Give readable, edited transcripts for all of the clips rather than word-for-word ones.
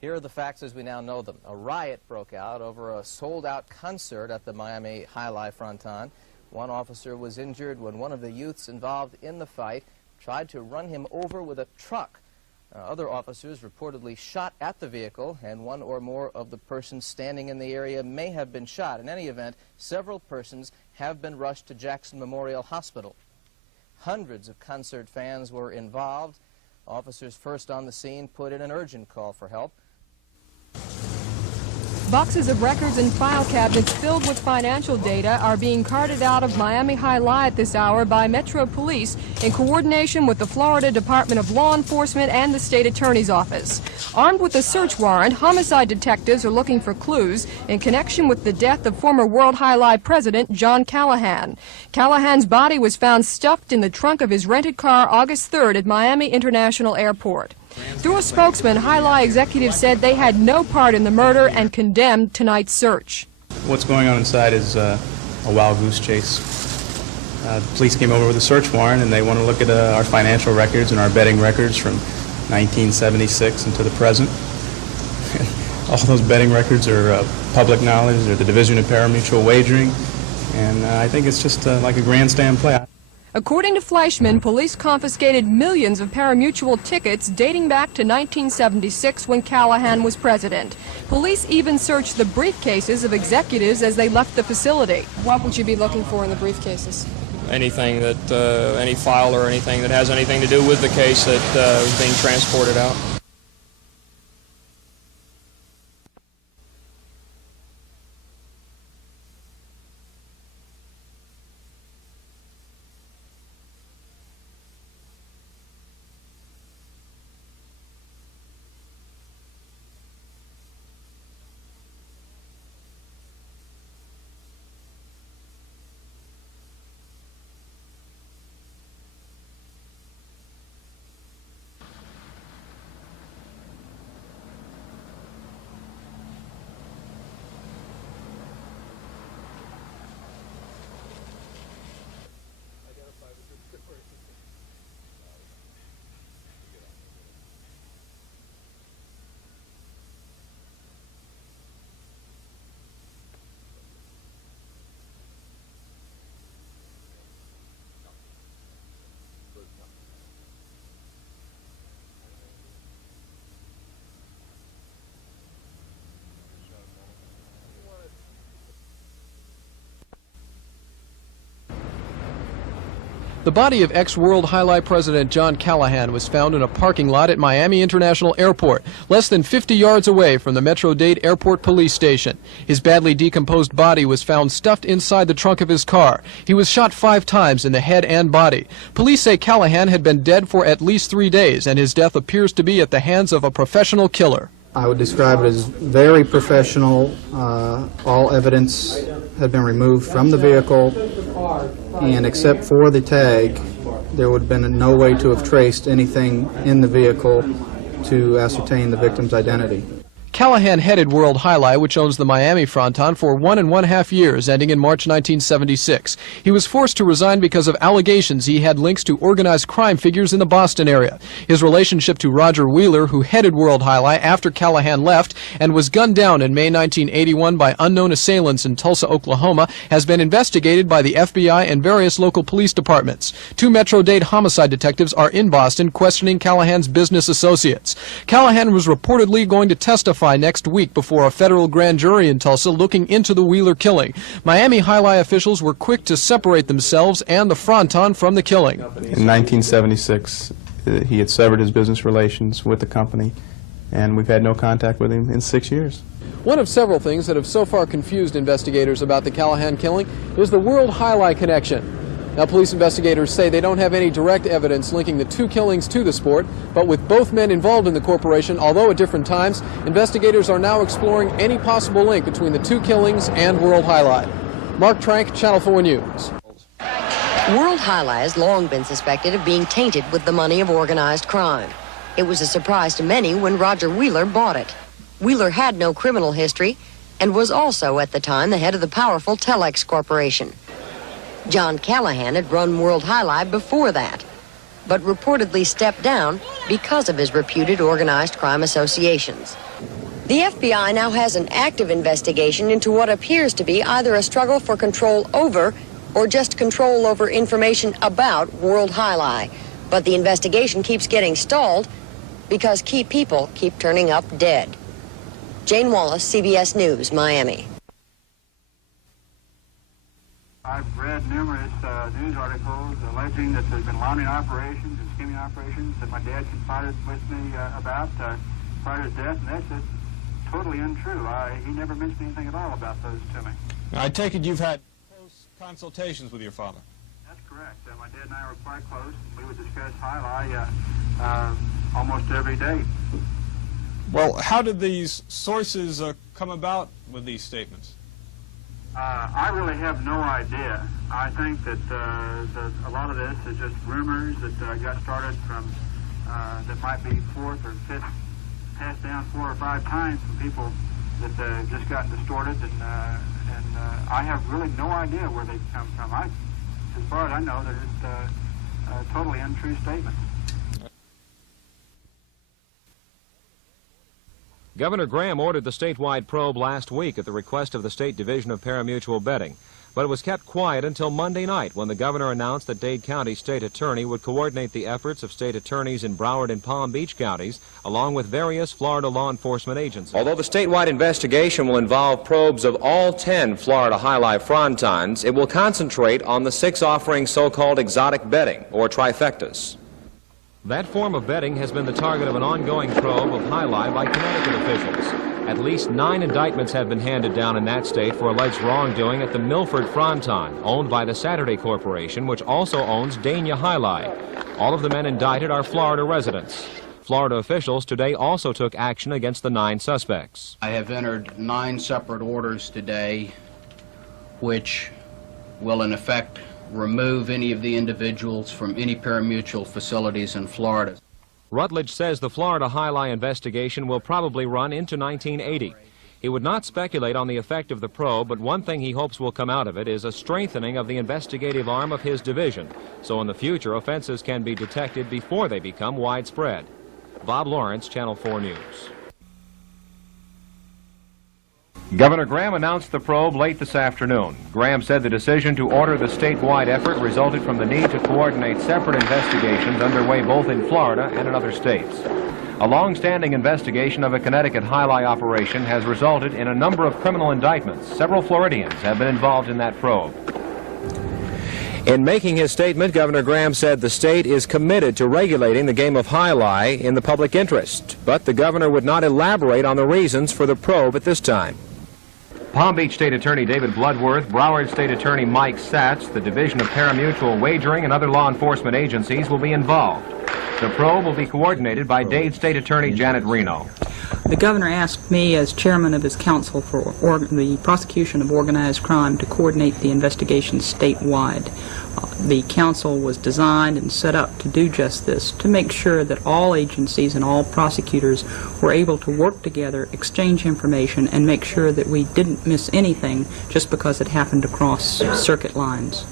Here are the facts as we now know them. A riot broke out over a sold-out concert at the Miami Jai Alai fronton. One officer was injured when one of the youths involved in the fight tried to run him over with a truck. Other officers reportedly shot at the vehicle, and one or more of the persons standing in the area may have been shot. In any event, several persons have been rushed to Jackson Memorial Hospital. Hundreds of concert fans were involved. Officers first on the scene put in an urgent call for help. Boxes of records and file cabinets filled with financial data are being carted out of Miami Jai Alai at this hour by Metro Police in coordination with the Florida Department of Law Enforcement and the State Attorney's Office. Armed with a search warrant, homicide detectives are looking for clues in connection with the death of former World Jai Alai president John Callahan. Callahan's body was found stuffed in the trunk of his rented car August 3rd at Miami International Airport. Through a spokesman, Jai Alai executives said they had no part in the murder and condemned tonight's search. What's going on inside is a wild goose chase. The police came over with a search warrant, and they want to look at our financial records and our betting records from 1976 into the present. All those betting records are public knowledge. They're the Division of Pari-Mutuel Wagering, and I think it's just like a grandstand play. According to Fleischman, police confiscated millions of pari-mutuel tickets dating back to 1976 when Callahan was president. Police even searched the briefcases of executives as they left the facility. What would you be looking for in the briefcases? Anything that, any file or anything that has anything to do with the case that was being transported out. The body of ex-World Jai Alai President John Callahan was found in a parking lot at Miami International Airport, less than 50 yards away from the Metro-Dade Airport Police Station. His badly decomposed body was found stuffed inside the trunk of his car. He was shot 5 times in the head and body. Police say Callahan had been dead for at least 3 days, and his death appears to be at the hands of a professional killer. I would describe it as very professional. All evidence had been removed from the vehicle, and except for the tag, there would have been no way to have traced anything in the vehicle to ascertain the victim's identity. Callahan headed World Jai Alai, which owns the Miami fronton, for 1.5 years, ending in March 1976. He was forced to resign because of allegations he had links to organized crime figures in the Boston area. His relationship to Roger Wheeler, who headed World Jai Alai after Callahan left and was gunned down in May 1981 by unknown assailants in Tulsa, Oklahoma, has been investigated by the FBI and various local police departments. 2 Metro-Dade homicide detectives are in Boston questioning Callahan's business associates. Callahan was reportedly going to testify next week before a federal grand jury in Tulsa looking into the Wheeler killing. Miami Jai Alai officials were quick to separate themselves and the fronton from the killing. In 1976, he had severed his business relations with the company, and we've had no contact with him in 6 years. One of several things that have so far confused investigators about the Callahan killing is the World Jai Alai connection. Now, police investigators say they don't have any direct evidence linking the 2 killings to the sport, but with both men involved in the corporation, although at different times, investigators are now exploring any possible link between the 2 killings and World Jai Alai. Mark Trank, Channel 4 News. World Jai Alai has long been suspected of being tainted with the money of organized crime. It was a surprise to many when Roger Wheeler bought it. Wheeler had no criminal history and was also at the time the head of the powerful Telex Corporation. John Callahan had run World Jai Alai before that. but reportedly stepped down because of his reputed organized crime associations. The FBI now has an active investigation into what appears to be either a struggle for control over or just control over information about World Jai Alai. But the investigation keeps getting stalled because key people keep turning up dead. Jane Wallace, CBS News, Miami. I've read numerous news articles alleging that there's been laundering operations and skimming operations that my dad confided with me about prior to his death, and that's just totally untrue. He never mentioned anything at all about those to me. Now, I take it you've had close consultations with your father. That's correct. My dad and I were quite close. We would discuss Jai Alai almost every day. Well, how did these sources come about with these statements? I really have no idea. I think that a lot of this is just rumors that got started from, that might be fourth or fifth, passed down 4 or 5 times from people that just gotten distorted, and I have really no idea where they come from. As far as I know, they're just totally untrue statements. Governor Grham ordered the statewide probe last week at the request of the State Division of Parimutuel Betting, but it was kept quiet until Monday night when the governor announced that Dade County State Attorney would coordinate the efforts of state attorneys in Broward and Palm Beach counties, along with various Florida law enforcement agencies. Although the statewide investigation will involve probes of all 10 Florida Jai Alai frontons, it will concentrate on the 6 offering so-called exotic betting, or trifectas. That form of betting has been the target of an ongoing probe of Jai Alai by Connecticut officials. At least 9 indictments have been handed down in that state for alleged wrongdoing at the Milford Fronton, owned by the Saturday Corporation, which also owns Dania Jai Alai. All of the men indicted are Florida residents. Florida officials today also took action against the 9 suspects. I have entered 9 separate orders today, which will in effect remove any of the individuals from any parimutuel facilities in Florida. Rutledge says the Florida Jai Alai investigation will probably run into 1980. He would not speculate on the effect of the probe, but one thing he hopes will come out of it is a strengthening of the investigative arm of his division, so in the future offenses can be detected before they become widespread. Bob Lawrence, Channel 4 News. Governor Grham announced the probe late this afternoon. Grham said the decision to order the statewide effort resulted from the need to coordinate separate investigations underway both in Florida and in other states. A long-standing investigation of a Connecticut Jai Alai operation has resulted in a number of criminal indictments. Several Floridians have been involved in that probe. In making his statement, Governor Grham said the state is committed to regulating the game of Jai Alai in the public interest, but the governor would not elaborate on the reasons for the probe at this time. Palm Beach State Attorney David Bloodworth, Broward State Attorney Mike Satz, the Division of Parimutuel Wagering, and other law enforcement agencies will be involved. The probe will be coordinated by Dade State Attorney Janet Reno. The governor asked me, as chairman of his council for the prosecution of organized crime, to coordinate the investigation statewide. The council was designed and set up to do just this, to make sure that all agencies and all prosecutors were able to work together, exchange information, and make sure that we didn't miss anything just because it happened to cross circuit lines.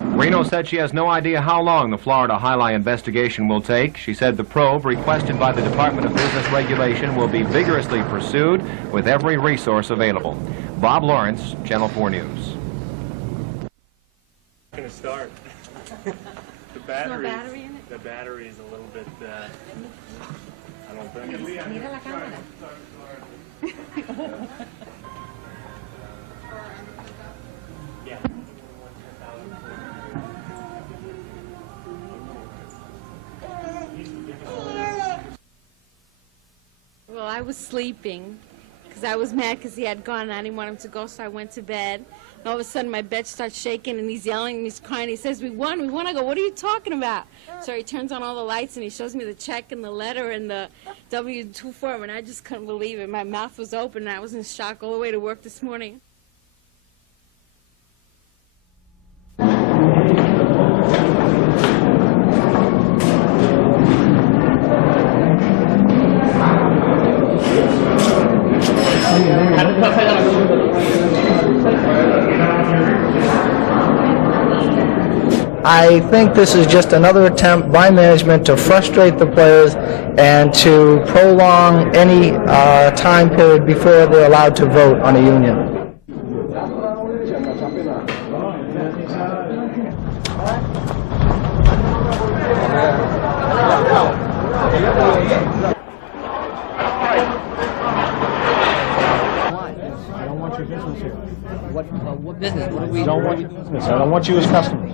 Reno said she has no idea how long the Florida Jai Alai investigation will take. She said the probe requested by the Department of Business Regulation will be vigorously pursued with every resource available. Bob Lawrence, Channel 4 News. Going to start. The battery is a little bit. I don't think. Mira la cámara. Yeah. Well, I was sleeping because I was mad because he had gone and I didn't want him to go, so I went to bed. And all of a sudden, my bed starts shaking, and he's yelling, and he's crying. He says, we won. I go, what are you talking about? So he turns on all the lights, and he shows me the check and the letter and the W-2 form, and I just couldn't believe it. My mouth was open, and I was in shock all the way to work this morning. I think this is just another attempt by management to frustrate the players and to prolong any time period before they're allowed to vote on a union. What business? What are we doing? I don't want you as customers.